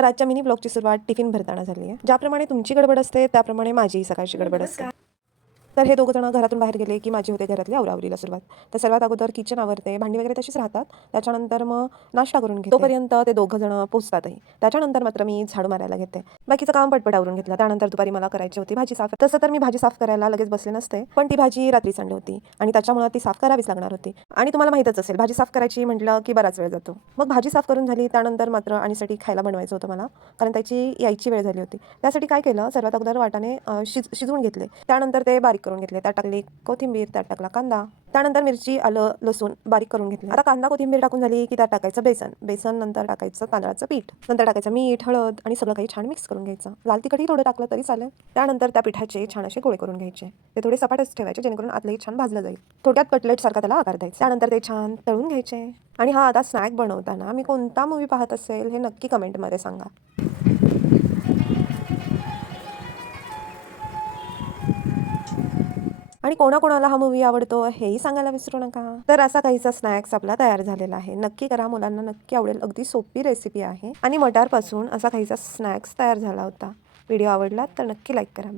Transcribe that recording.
तर आजच्या मिनी ब्लॉगची सुरुवात टिफिन भरताना झाली आहे. ज्याप्रमाणे तुमची गडबड असते त्याप्रमाणे माझी सकाळची गडबड असते. तर हे दोघं जण घरातून बाहेर गेले की माझी होते घरातली आवरावरीला सुरुवात. तर सर्वात अगोदर किचन आवरते भांडी वगैरे तशीच राहतात. त्याच्यानंतर मग नाश्ता करून घेतो. तोपर्यंत ते दोघं जण पोचतातही. त्याच्यानंतर मात्र मी झाडू मारायला घेते. बाकीचं काम पटपट आवरून घेतलं. त्यानंतर दुपारी मला करायची होती भाजी साफ. तसं तर मी भाजी साफ करायला लगेच बसले नसते पण ती भाजी रात्री सांडली होती. आणि त्याच्यामुळे ती साफ करावीच लागणार होती. आणि तुम्हाला माहीतच असेल भाजी साफ करायची म्हटलं की बराच वेळ जातो. मग भाजी साफ करून झाली त्यानंतर मात्र आणीसाठी खायला बनवायचं होतं मला कारण त्याची यायची वेळ झाली होती. त्यासाठी काय केलं सर्वात अगोदर वाटाने शिज शिजवून घेतले. त्यानंतर ते बारीक करून घेतले. त्यात टाकली कोथिंबीर त्यात टाकला कांदा. त्यानंतर मिरची आलं लसूण बारीक करून घेतलं. आता कांदा कोथिंबीर टाकून झाली की त्यात टाकायचं बेसन. बेसन नंतर टाकायचं तांदळाचं पीठ. नंतर टाकायचं मीठ हळद आणि सगळं काही छान मिक्स करून घ्यायचं. लाल तिखटही थोडं टाकलं तरी चालेल. त्यानंतर त्या पिठाचे छान असे गोळे करून घ्यायचे. ते थोडे सपाटच ठेवायचे जेणेकरून आतलंही छान भाजलं जाईल. थोडक्यात कटलेट सारखा त्याला आकार द्यायचा. त्यानंतर ते छान तळून घ्यायचे. आणि हा आता स्नॅक बनवताना मी कोणता मूवी पाहत असेल हे नक्की कमेंटमध्ये सांगा. आणि कोणाकोणाला हा मूवी आवडतो हेही सांगायला विसरू नका. तर असा काहीसा स्नॅक्स आपला तयार झालेला आहे. नक्की करा मुलांना नक्की आवडेल. अगदी सोपी रेसिपी आहे. आणि मटारपासून असा काहीसा स्नॅक्स तयार झाला होता. व्हिडिओ आवडला तर नक्की लाईक करा.